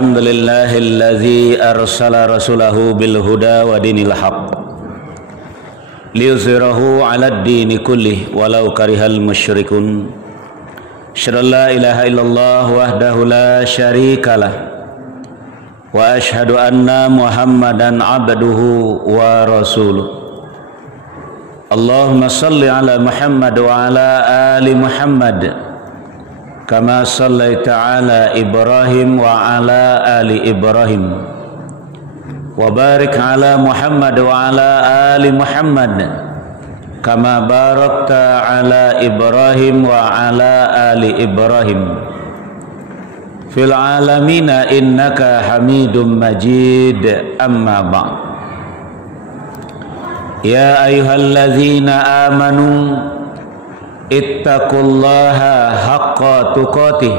Alhamdulillahilladzi arsala rasulahu bil huda wa dinil haqq liyuzhirahu 'alad dini kullih walau karihal musyrikun. Asyhadu an la ilaha illallah wahdahu la syarikalah wa asyhadu anna Muhammadan 'abduhu wa rasuluh. Allahumma salli ala Muhammad wa ala ali Muhammad kama sallaita ala Ibrahim wa ala ali Ibrahim wa barik ala Muhammad wa ala ali Muhammad kama barakta ala Ibrahim wa ala ali Ibrahim fil alamina innaka Hamidum Majid. Amma ba'd. Ya ayyuhalladzina amanu ittaqullaha haqqa tuqatih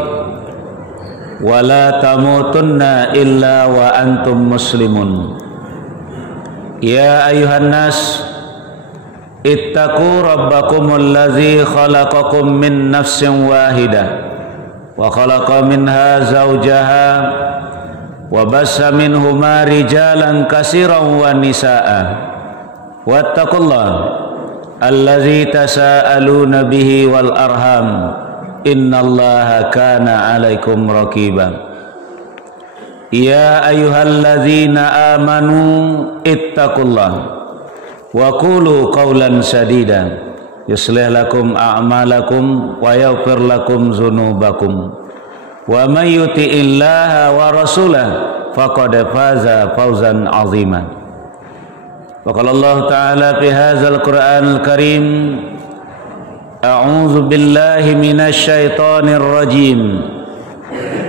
wa la tamutunna illa wa antum muslimun. Ya ayuhan nas ittaqu rabbakumul ladzi khalaqakum min nafsin wahidah wa khalaqa minha zawjaha wa bassa minhuma rijalan katsiran wa nisaa'a wattaqullaha allazi tasaaluna bihi wal arham innallaha kana 'alaikum raqiba. Ya ayyuhalladzina amanu ittaqullaha wa qulu qawlan sadida yuslih lakum a'malakum wa yaghfir lakum dzunubakum wa may yuti'illaha wa rasulahu faqad faza fawzan 'azima. Wa qala Allah ta'ala fi hadzal Qur'anil Karim a'udzu billahi minasy syaithanir rajim.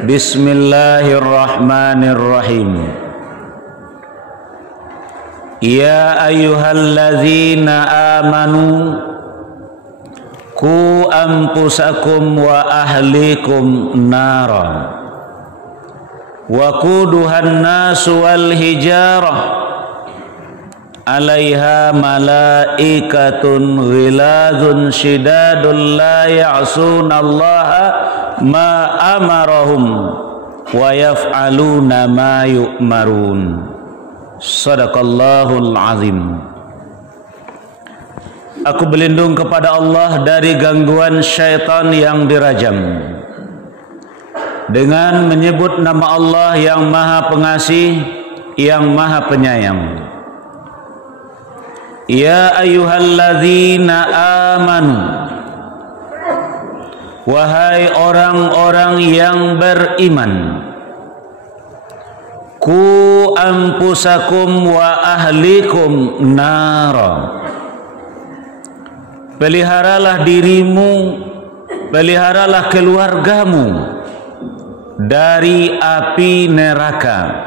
Bismillahirrahmanirrahim. Ya ayyuhalladzina amanu qu anfusakum wa ahlikum nara wa quduhan nasu wal hijarah 'alaiha malaikatun ghilazun shidadun la ya'sunallaha ma amarahum wa yaf'aluna ma yu'marun. Shadaqallahul azim. Aku berlindung kepada Allah dari gangguan syaitan yang dirajam dengan menyebut nama Allah yang Maha Pengasih, yang Maha Penyayang. Ya ayyuhalladzina amanu, wahai orang-orang yang beriman, qu anfusakum wa ahlikum nara, peliharalah dirimu, peliharalah keluargamu dari api neraka.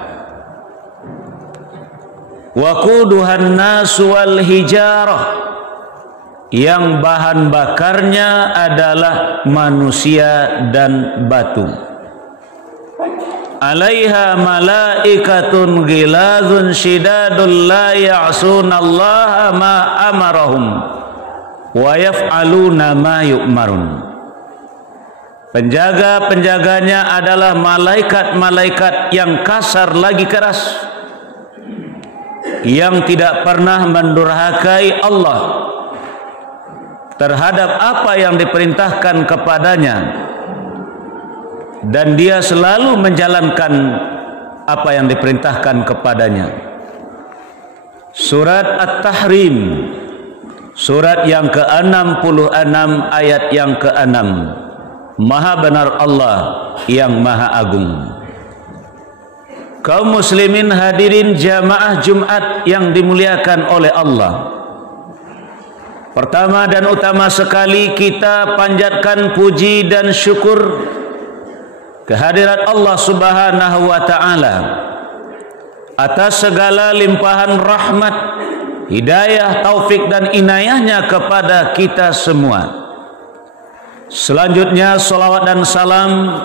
Wa quduhan nasu wal hijarah, yang bahan bakarnya adalah manusia dan batu. 'Alaiha malaikatun ghilazun shidadun la ya'sunallaha ma amarahum wa yaf'aluna ma yu'marun. Penjaga-penjaganya adalah malaikat-malaikat yang kasar lagi keras, yang tidak pernah mendurhakai Allah terhadap apa yang diperintahkan kepadanya, dan dia selalu menjalankan apa yang diperintahkan kepadanya. Surat At-Tahrim, surat yang ke-66 ayat yang ke-6. Maha benar Allah yang Maha Agung. Kaum muslimin hadirin jamaah Jumat yang dimuliakan oleh Allah, pertama dan utama sekali kita panjatkan puji dan syukur kehadirat Allah Subhanahu wa taala atas segala limpahan rahmat, hidayah, taufik dan inayahnya kepada kita semua. Selanjutnya salawat dan salam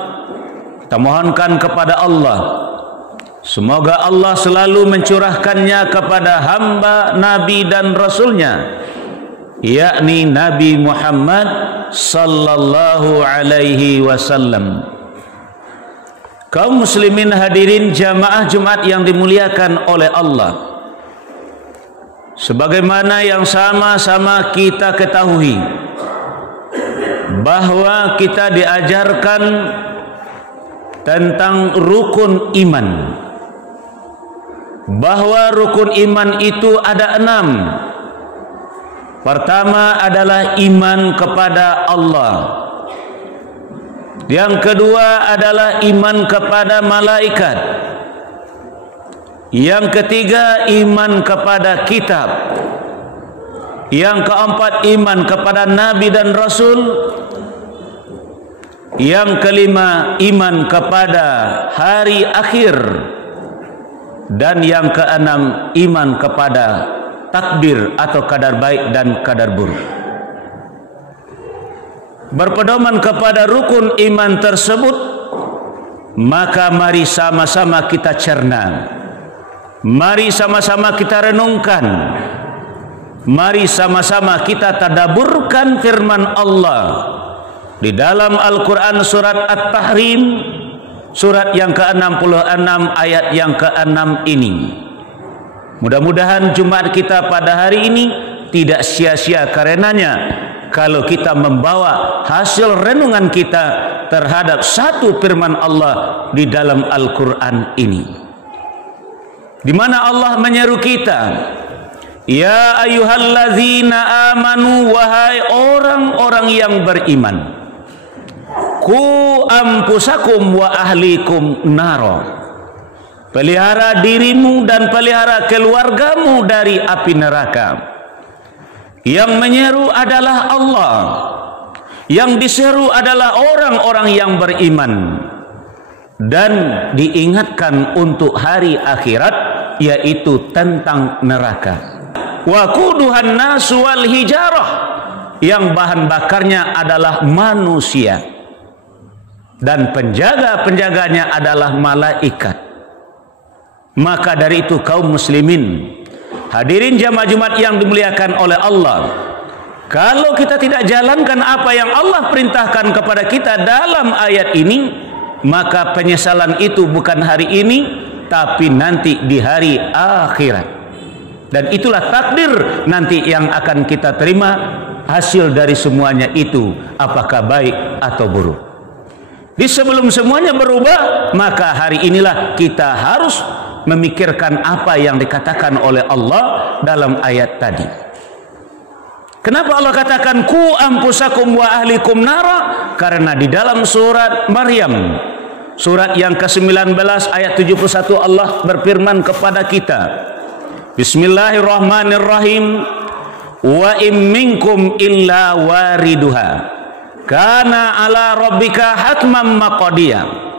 kita mohonkan kepada Allah, semoga Allah selalu mencurahkannya kepada hamba, nabi dan rasulnya, yakni Nabi Muhammad sallallahu alaihi wasallam. Kaum muslimin hadirin jamaah Jumat yang dimuliakan oleh Allah, sebagaimana yang sama-sama kita ketahui bahwa kita diajarkan tentang rukun iman, bahwa rukun iman itu ada 6. Pertama adalah iman kepada Allah. Yang kedua adalah iman kepada malaikat. Yang ketiga iman kepada kitab. Yang keempat iman kepada nabi dan rasul. Yang kelima iman kepada hari akhir. Dan yang keenam iman kepada takdir atau kadar baik dan kadar buruk. Berpedoman kepada rukun iman tersebut, maka mari sama-sama kita cerna, mari sama-sama kita renungkan, mari sama-sama kita tadaburkan firman Allah di dalam Al-Quran surat At-Tahrim, surat yang ke-66 ayat yang ke-6 ini. Mudah-mudahan Jumat kita pada hari ini tidak sia-sia karenanya kalau kita membawa hasil renungan kita terhadap satu firman Allah di dalam Al-Quran ini, di mana Allah menyeru kita, ya ayyuhallazina amanu, wahai orang-orang yang beriman, ku anfusakum wa ahlikum naro, pelihara dirimu dan pelihara keluargamu dari api neraka. Yang menyeru adalah Allah, yang diseru adalah orang-orang yang beriman, dan diingatkan untuk hari akhirat, yaitu tentang neraka. Wa quduhan nasu wal hijarah, yang bahan bakarnya adalah manusia dan penjaga-penjaganya adalah malaikat. Maka dari itu kaum muslimin hadirin jamaah Jumat yang dimuliakan oleh Allah, kalau kita tidak jalankan apa yang Allah perintahkan kepada kita dalam ayat ini, maka penyesalan itu bukan hari ini, tapi nanti di hari akhirat. Dan itulah takdir nanti yang akan kita terima hasil dari semuanya itu, apakah baik atau buruk. Di sebelum semuanya berubah, maka hari inilah kita harus memikirkan apa yang dikatakan oleh Allah dalam ayat tadi. Kenapa Allah katakan ku anfusakum wa ahlikum nara? Karena di dalam surat Maryam, surat yang ke-19 ayat 71, Allah berfirman kepada kita, Bismillahirrahmanirrahim, wa in minkum illa wariduha kana ala rabbika hatman maqdiya.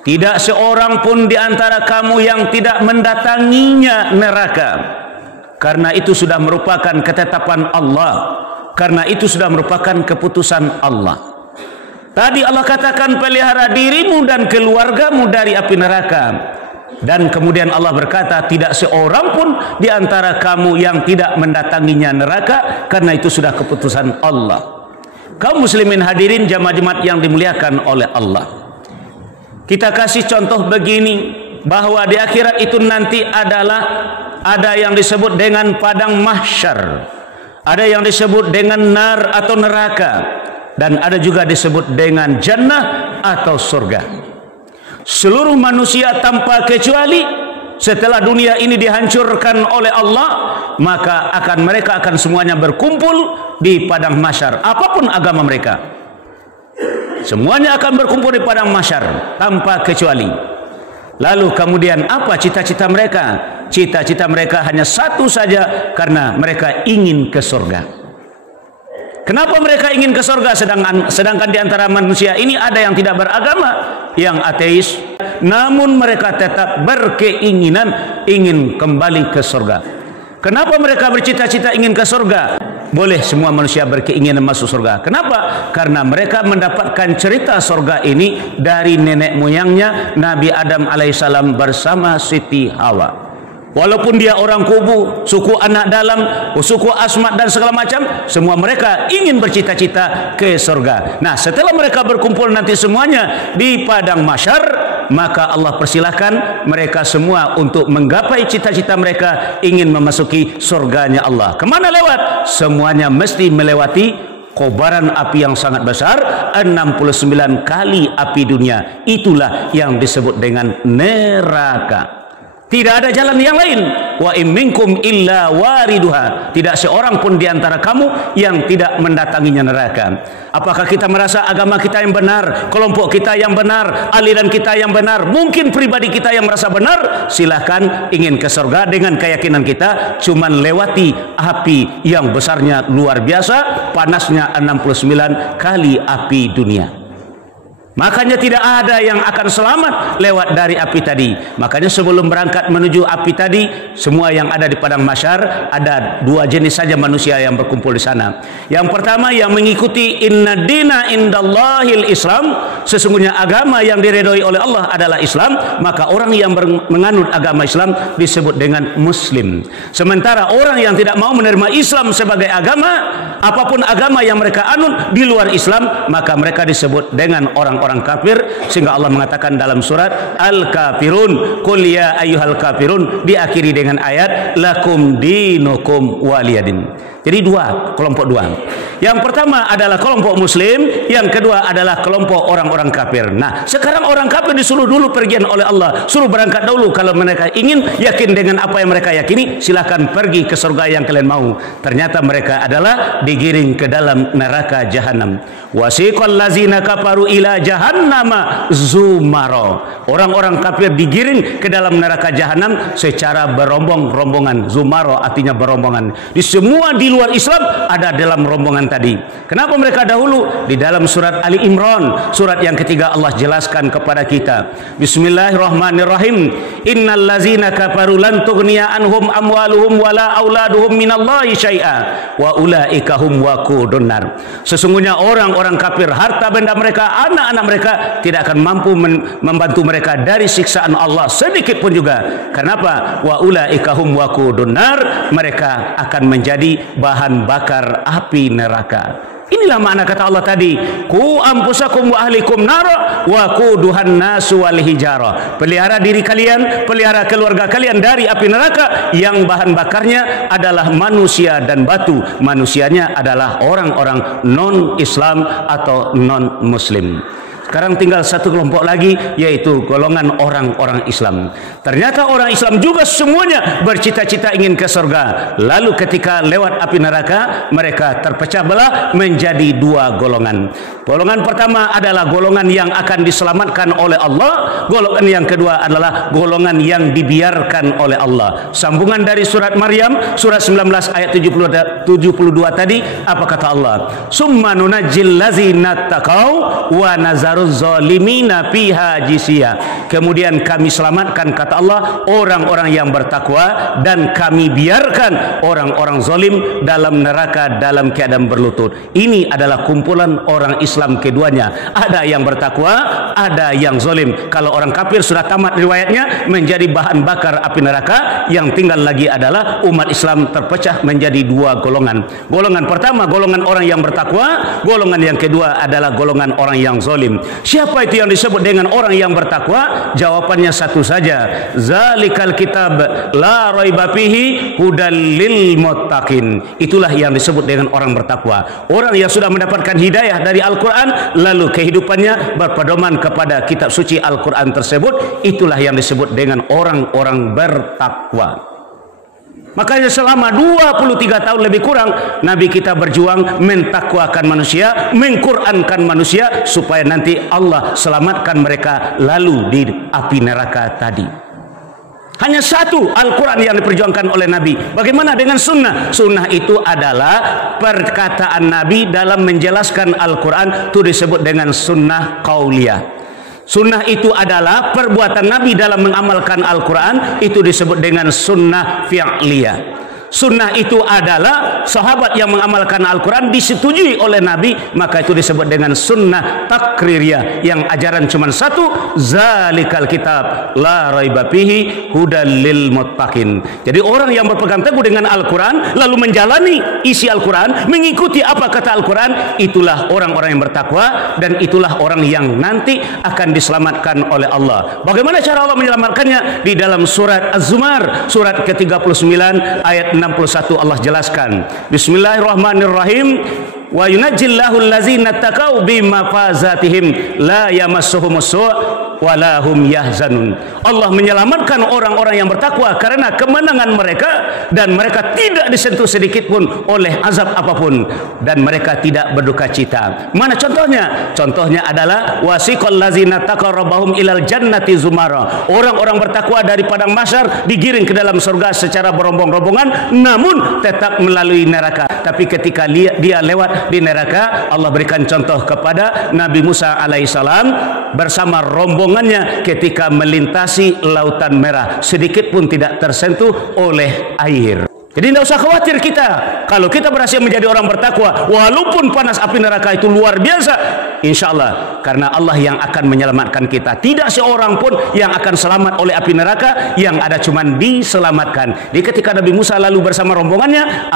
Tidak seorang pun di antara kamu yang tidak mendatanginya neraka, karena itu sudah merupakan ketetapan Allah, karena itu sudah merupakan keputusan Allah. Tadi Allah katakan pelihara dirimu dan keluargamu dari api neraka, dan kemudian Allah berkata tidak seorang pun di antara kamu yang tidak mendatanginya neraka, karena itu sudah keputusan Allah. Kaum muslimin hadirin jamaah Jumat yang dimuliakan oleh Allah, kita kasih contoh begini, bahwa di akhirat itu nanti adalah ada yang disebut dengan padang mahsyar, ada yang disebut dengan nar atau neraka, dan ada juga disebut dengan jannah atau surga. Seluruh manusia tanpa kecuali setelah dunia ini dihancurkan oleh Allah, maka mereka akan semuanya berkumpul di padang mahsyar, apapun agama mereka. Semuanya akan berkumpul di padang mahsyar tanpa kecuali. Lalu kemudian apa cita-cita mereka? Cita-cita mereka hanya satu saja, karena mereka ingin ke surga. Kenapa mereka ingin ke surga? Sedangkan di antara manusia ini ada yang tidak beragama, yang ateis, namun mereka tetap berkeinginan ingin kembali ke surga. Kenapa mereka bercita-cita ingin ke surga? Boleh semua manusia berkeinginan masuk surga. Kenapa? Karena mereka mendapatkan cerita surga ini dari nenek moyangnya Nabi Adam alaihissalam bersama Siti Hawa. Walaupun dia orang kubu, suku anak dalam, suku Asmat dan segala macam, semua mereka ingin bercita-cita ke surga. Nah, setelah mereka berkumpul nanti semuanya di padang mahsyar, maka Allah persilahkan mereka semua untuk menggapai cita-cita mereka, ingin memasuki surganya Allah. Kemana lewat? Semuanya mesti melewati kobaran api yang sangat besar, 69 kali api dunia. Itulah yang disebut dengan neraka. Tidak ada jalan yang lain. Wa in minkum illa wariduha. Tidak seorang pun di antara kamu yang tidak mendatanginya neraka. Apakah kita merasa agama kita yang benar, kelompok kita yang benar, aliran kita yang benar, mungkin pribadi kita yang merasa benar? Silahkan ingin ke surga dengan keyakinan kita, cuman lewati api yang besarnya luar biasa, panasnya 69 kali api dunia. Makanya tidak ada yang akan selamat lewat dari api tadi. Makanya sebelum berangkat menuju api tadi, semua yang ada di padang mahsyar, ada dua jenis saja manusia yang berkumpul di sana. Yang pertama yang mengikuti inna dina indallahil Islam, sesungguhnya agama yang diredoi oleh Allah adalah Islam, maka orang yang menganut agama Islam disebut dengan muslim. Sementara orang yang tidak mau menerima Islam sebagai agama, apapun agama yang mereka anut di luar Islam, maka mereka disebut dengan orang kafir, sehingga Allah mengatakan dalam surat Al-Kafirun, qul ya ayyuhal kafirun, diakhiri dengan ayat lakum dinukum waliyadin. Jadi kelompok dua. Yang pertama adalah kelompok muslim, yang kedua adalah kelompok orang-orang kafir. Nah, sekarang orang kafir disuruh dulu pergian oleh Allah, suruh berangkat dahulu. Kalau mereka ingin yakin dengan apa yang mereka yakini, silahkan pergi ke surga yang kalian mau. Ternyata mereka adalah digiring ke dalam neraka jahanam. Wasiqal lazina kafaru ila jahannama zumaro. Orang-orang kafir digiring ke dalam neraka jahanam secara berombong-rombongan. Zumaro artinya berombongan. Di semua di luar Islam ada dalam rombongan tadi. Kenapa mereka dahulu? Di dalam surat Ali Imran, surat yang ketiga, Allah jelaskan kepada kita. Bismillahirrahmanirrahim. Innal ladzina kafaru lan tughniya anhum amwaluhum wala auladuhum minallahi syai'a wa ulaika hum waqudun nar. Sesungguhnya orang-orang kafir, harta benda mereka, anak-anak mereka tidak akan mampu membantu mereka dari siksaan Allah sedikit pun juga. Kenapa? Wa ulaika hum waqudun nar. Mereka akan menjadi bahan bakar api neraka. Inilah makna kata Allah tadi, ku ampusakum wa ahlikum nara wa quduhan nasu wal hijarah. Pelihara diri kalian, pelihara keluarga kalian dari api neraka yang bahan bakarnya adalah manusia dan batu. Manusianya adalah orang-orang non-Islam atau non-Muslim. Sekarang tinggal satu kelompok lagi, yaitu golongan orang-orang Islam. Ternyata orang Islam juga semuanya bercita-cita ingin ke surga. Lalu ketika lewat api neraka, mereka terpecah belah menjadi dua golongan. Golongan pertama adalah golongan yang akan diselamatkan oleh Allah. Golongan yang kedua adalah golongan yang dibiarkan oleh Allah. Sambungan dari surat Maryam, surat 19 ayat 72 tadi, apa kata Allah? Summa nunajjil ladzina taqau wa nazaru zalimina fiha jisiya. Kemudian kami selamatkan, kata Allah, orang-orang yang bertakwa, dan kami biarkan orang-orang zalim dalam neraka dalam keadaan berlutut. Ini adalah kumpulan orang Islam keduanya. Ada yang bertakwa, ada yang zalim. Kalau orang kafir sudah tamat riwayatnya menjadi bahan bakar api neraka, yang tinggal lagi adalah umat Islam terpecah menjadi dua golongan. Golongan pertama golongan orang yang bertakwa, golongan yang kedua adalah golongan orang yang zalim. Siapa itu yang disebut dengan orang yang bertakwa? Jawabannya satu saja, zalikal kitab la raiba fihi hudal lil muttaqin. Itulah yang disebut dengan orang bertakwa. Orang yang sudah mendapatkan hidayah dari Al-Quran, lalu kehidupannya berpedoman kepada kitab suci Al-Quran tersebut, itulah yang disebut dengan orang-orang bertakwa. Makanya selama 23 tahun lebih kurang Nabi kita berjuang mentakwakan manusia, mengqurankan manusia, supaya nanti Allah selamatkan mereka lalu di api neraka tadi. Hanya satu Al-Quran yang diperjuangkan oleh Nabi. Bagaimana dengan sunnah? Sunnah itu adalah perkataan Nabi dalam menjelaskan Al-Quran, itu disebut dengan sunnah qauliyah. Sunnah itu adalah perbuatan Nabi dalam mengamalkan Al-Quran, itu disebut dengan sunnah fi'liyah. Sunnah itu adalah sahabat yang mengamalkan Al-Quran disetujui oleh Nabi, maka itu disebut dengan sunnah takririyah, yang ajaran cuma satu, zalikal kitab la raiba fihi hudal lil muttaqin. Jadi orang yang berpegang teguh dengan Al-Quran lalu menjalani isi Al-Quran, mengikuti apa kata Al-Quran, itulah orang-orang yang bertakwa, dan itulah orang yang nanti akan diselamatkan oleh Allah. Bagaimana cara Allah menyelamatkannya? Di dalam surat Az-Zumar, surat ke-39 ayat 61 Allah jelaskan. Bismillahirrahmanirrahim. Wa yunajjillahu allazina taqaw bimafazatihim la yamassuhumus su' wa la hum yahzanun. Allah menyelamatkan orang-orang yang bertakwa karena kemenangan mereka, dan mereka tidak disentuh sedikit pun oleh azab apapun, dan mereka tidak berduka cita. Mana contohnya? Contohnya adalah wasiqal ladzina taqaw rabbahum ilal jannati zumara. Orang-orang bertakwa dari padang mahsyar digiring ke dalam surga secara berombong-rombongan, namun tetap melalui neraka. Tapi ketika dia lewat di neraka, Allah berikan contoh kepada Nabi Musa alaihissalam bersama rombongannya ketika melintasi lautan merah, sedikit pun tidak tersentuh oleh air. Jadi tidak usah khawatir kita kalau kita berhasil menjadi orang bertakwa, walaupun panas api neraka itu luar biasa, insya Allah, karena Allah yang akan menyelamatkan kita. Tidak seorang pun yang akan selamat oleh api neraka, yang ada cuman diselamatkan. Jadi ketika Nabi Musa lalu bersama rombongannya,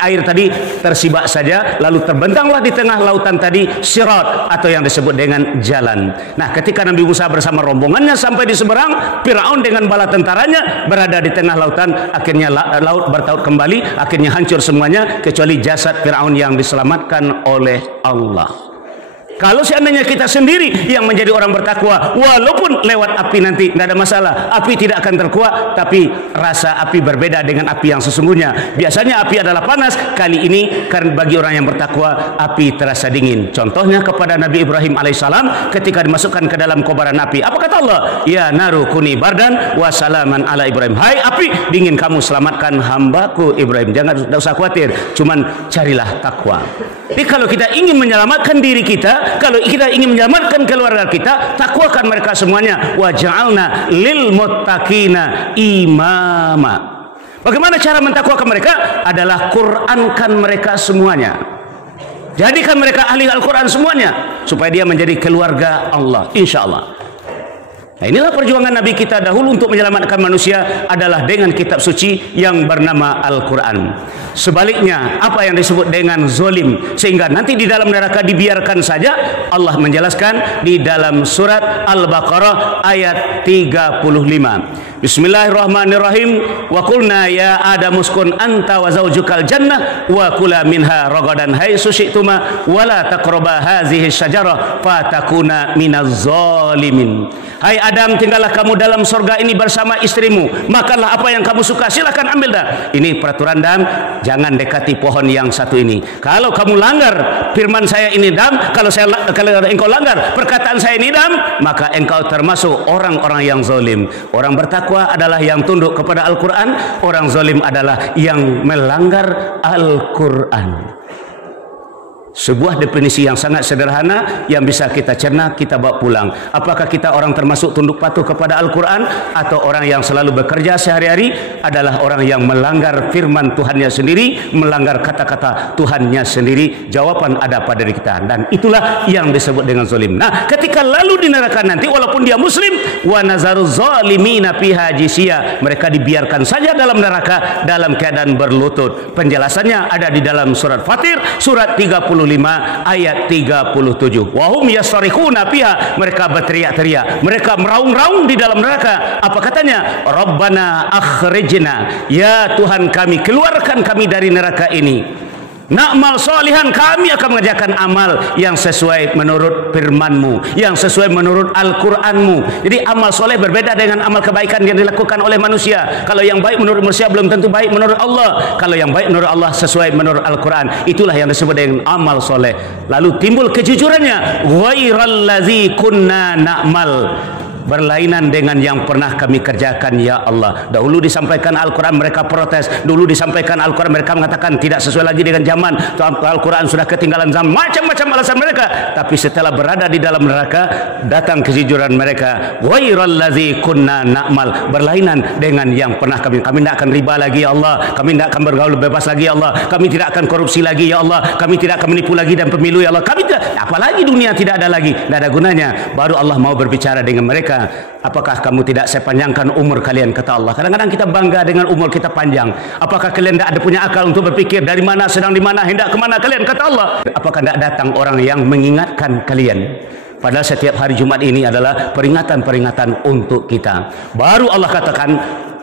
air tadi tersibak saja, lalu terbentanglah di tengah lautan tadi sirat, atau yang disebut dengan jalan. Nah, ketika Nabi Musa bersama rombongannya sampai di seberang, Firaun dengan bala tentaranya berada di tengah lautan. Akhirnya laut bertaut kembali, akhirnya hancur semuanya kecuali jasad Firaun yang diselamatkan oleh Allah. Kalau seandainya kita sendiri yang menjadi orang bertakwa, walaupun lewat api nanti tidak ada masalah, api tidak akan terkuat, tapi rasa api berbeda dengan api yang sesungguhnya. Biasanya api adalah panas, kali ini karena bagi orang yang bertakwa api terasa dingin. Contohnya kepada Nabi Ibrahim alaihissalam ketika dimasukkan ke dalam kobaran api, apa kata Allah? Ya naru kuni bardan wa salaman ala Ibrahim. Hai api, dingin kamu, selamatkan hambaku Ibrahim. Jangan, tidak usah khawatir, cuman carilah takwa. Jadi kalau kita ingin menyelamatkan diri kita, kalau kita ingin menyelamatkan keluarga kita, takwakan mereka semuanya. Wa ja'alna lil muttaqina imama. Bagaimana cara mentakwakan mereka? Adalah Qurankan mereka semuanya. Jadikan mereka ahli Al-Quran semuanya, supaya dia menjadi keluarga Allah, insya Allah. Nah, inilah perjuangan Nabi kita dahulu untuk menyelamatkan manusia, adalah dengan kitab suci yang bernama Al-Quran. Sebaliknya, apa yang disebut dengan zolim, sehingga nanti di dalam neraka dibiarkan saja, Allah menjelaskan di dalam surat Al-Baqarah ayat 35. Bismillahirrahmanirrahim. Wa qulna ya Adam uskun anta wa zaujukal jannah wa kula minha ragadan haitsu syi'tuma wa la taqraba hadhihi syajarah fatakuna minaz zalimin. Hai Adam, tinggallah kamu dalam surga ini bersama istrimu, makanlah apa yang kamu suka, silakan ambil dah. Ini peraturan Adam, jangan dekati pohon yang satu ini. Kalau kamu langgar firman saya ini Adam, kalau engkau langgar perkataan saya ini Adam, maka engkau termasuk orang-orang yang zalim. Orang bertakwa adalah yang tunduk kepada Al-Quran, orang zalim adalah yang melanggar Al-Quran. Sebuah definisi yang sangat sederhana yang bisa kita cerna, kita bawa pulang. Apakah kita orang termasuk tunduk patuh kepada Al-Quran, atau orang yang selalu bekerja sehari-hari adalah orang yang melanggar firman Tuhannya sendiri, melanggar kata-kata Tuhannya sendiri? Jawaban ada pada diri kita, dan itulah yang disebut dengan zalim. Nah, ketika lalu di neraka nanti, walaupun dia muslim, wa nazaru zalimina fiha jisya, mereka dibiarkan saja dalam neraka dalam keadaan berlutut. Penjelasannya ada di dalam surat Fatir, surat 35 ayat 37. Wahum yastarikuna fiha, mereka berteriak-teriak, mereka meraung-raung di dalam neraka. Apa katanya? Rabbana akhrijna, ya Tuhan kami, keluarkan kami dari neraka ini. Na'mal solihan, kami akan mengerjakan amal yang sesuai menurut firman-Mu, yang sesuai menurut Al-Quran-Mu. Jadi amal soleh berbeda dengan amal kebaikan yang dilakukan oleh manusia. Kalau yang baik menurut manusia belum tentu baik menurut Allah. Kalau yang baik menurut Allah sesuai menurut Al-Quran, itulah yang disebut dengan amal soleh. Lalu timbul kejujurannya, ghairal ladzi kunna na'mal, berlainan dengan yang pernah kami kerjakan ya Allah. Dahulu disampaikan Al-Quran mereka protes, dulu disampaikan Al-Quran mereka mengatakan tidak sesuai lagi dengan zaman, Al-Quran sudah ketinggalan zaman, macam-macam alasan mereka. Tapi setelah berada di dalam neraka, datang kejujuran mereka, ghairal ladzi kunna na'mal, berlainan dengan yang pernah kami tidak akan riba lagi ya Allah, kami tidak akan bergaul bebas lagi ya Allah, kami tidak akan korupsi lagi ya Allah, kami tidak akan menipu lagi dan pemilu ya Allah, kami tidak, apalagi dunia tidak ada lagi, tidak ada gunanya. Baru Allah mau berbicara dengan mereka, apakah kamu tidak saya panjangkan umur kalian, kata Allah. Kadang-kadang kita bangga dengan umur kita panjang. Apakah kalian tidak ada punya akal untuk berpikir dari mana, sedang di mana, hendak kemana kalian, kata Allah. Apakah tidak datang orang yang mengingatkan kalian? Padahal setiap hari Jumat ini adalah peringatan-peringatan untuk kita. Baru Allah katakan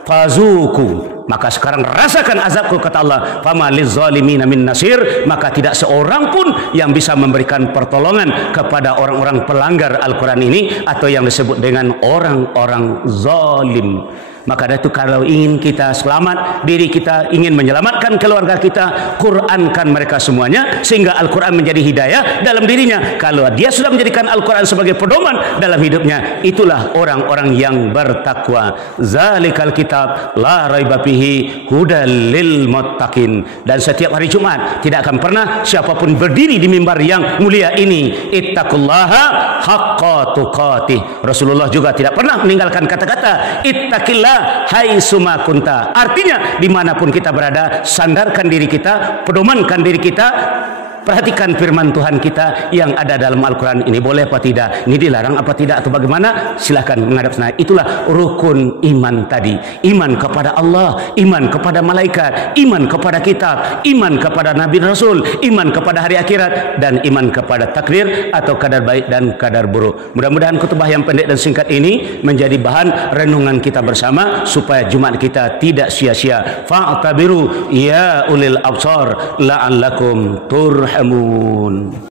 fazuku, maka sekarang rasakan azabku, kata Allah. Fama lizzalimina min nasir, maka tidak seorang pun yang bisa memberikan pertolongan kepada orang-orang pelanggar Al-Quran ini, atau yang disebut dengan orang-orang zalim. Maka dari itu kalau ingin kita selamat, diri kita ingin menyelamatkan keluarga kita, Qurankan mereka semuanya sehingga Al-Quran menjadi hidayah dalam dirinya. Kalau dia sudah menjadikan Al-Quran sebagai pedoman dalam hidupnya, itulah orang-orang yang bertakwa. Zalikal kitab la raiba fihi hudal lil muttaqin. Dan setiap hari Jumat tidak akan pernah siapapun berdiri di mimbar yang mulia ini, ittaqullaha haqqa tuqatih. Rasulullah juga tidak pernah meninggalkan kata-kata ittaqillah haitsuma kunta. Artinya dimanapun kita berada, sandarkan diri kita, pedomankan diri kita, perhatikan firman Tuhan kita yang ada dalam Al-Quran ini, boleh apa tidak, ini dilarang apa tidak, atau bagaimana, silahkan menghadap sana. Itulah rukun iman tadi. Iman kepada Allah, iman kepada malaikat, iman kepada kitab, iman kepada Nabi Rasul, iman kepada hari akhirat, dan iman kepada takdir atau kadar baik dan kadar buruk. Mudah-mudahan khutbah yang pendek dan singkat ini menjadi bahan renungan kita bersama supaya Jumat kita tidak sia-sia. Fa'tabiru ya ulil absar la'allakum turhamun.